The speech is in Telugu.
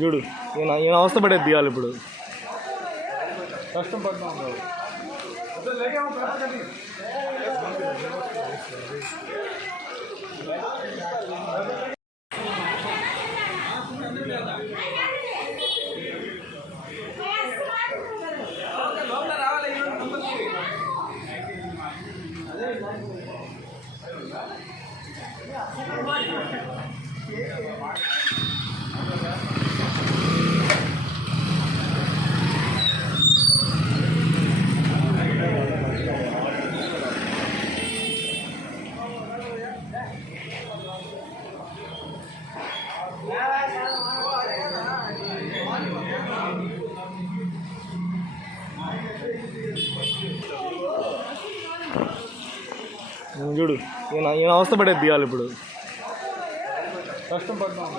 చూడు. ఈయన ఈయన అవస్థ పడేది తీయాలి ఇప్పుడు. కష్టం పడుతూ ఉన్నాడు ఉమ్, చూడు ఈయన ఈయన అవస్థ పడేది తీయాలి ఇప్పుడు. కష్టం పడుతున్నాం